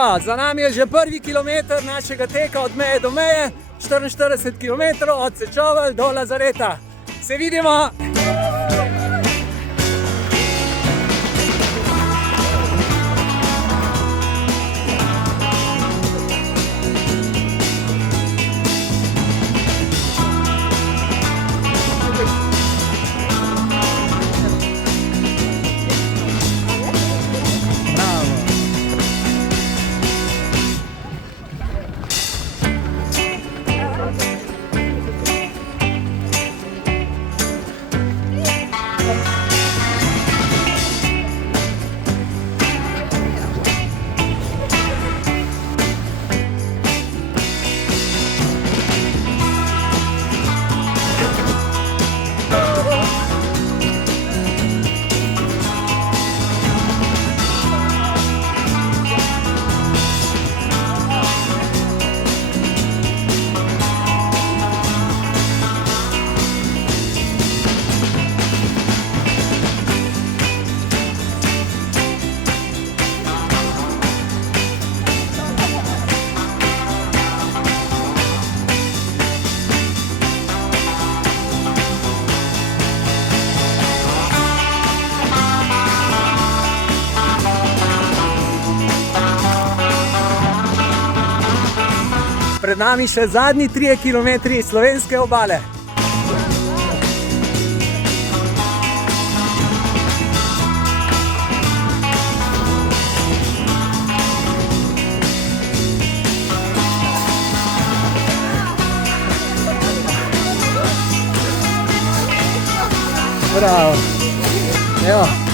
Živijo, za nami je že prvi kilometer našega teka od meje do meje, 44 km od Sečovelj do Lazareta. Se vidimo! Pred nami še zadnji 3 kilometri slovenske obale. Bravo. Evo.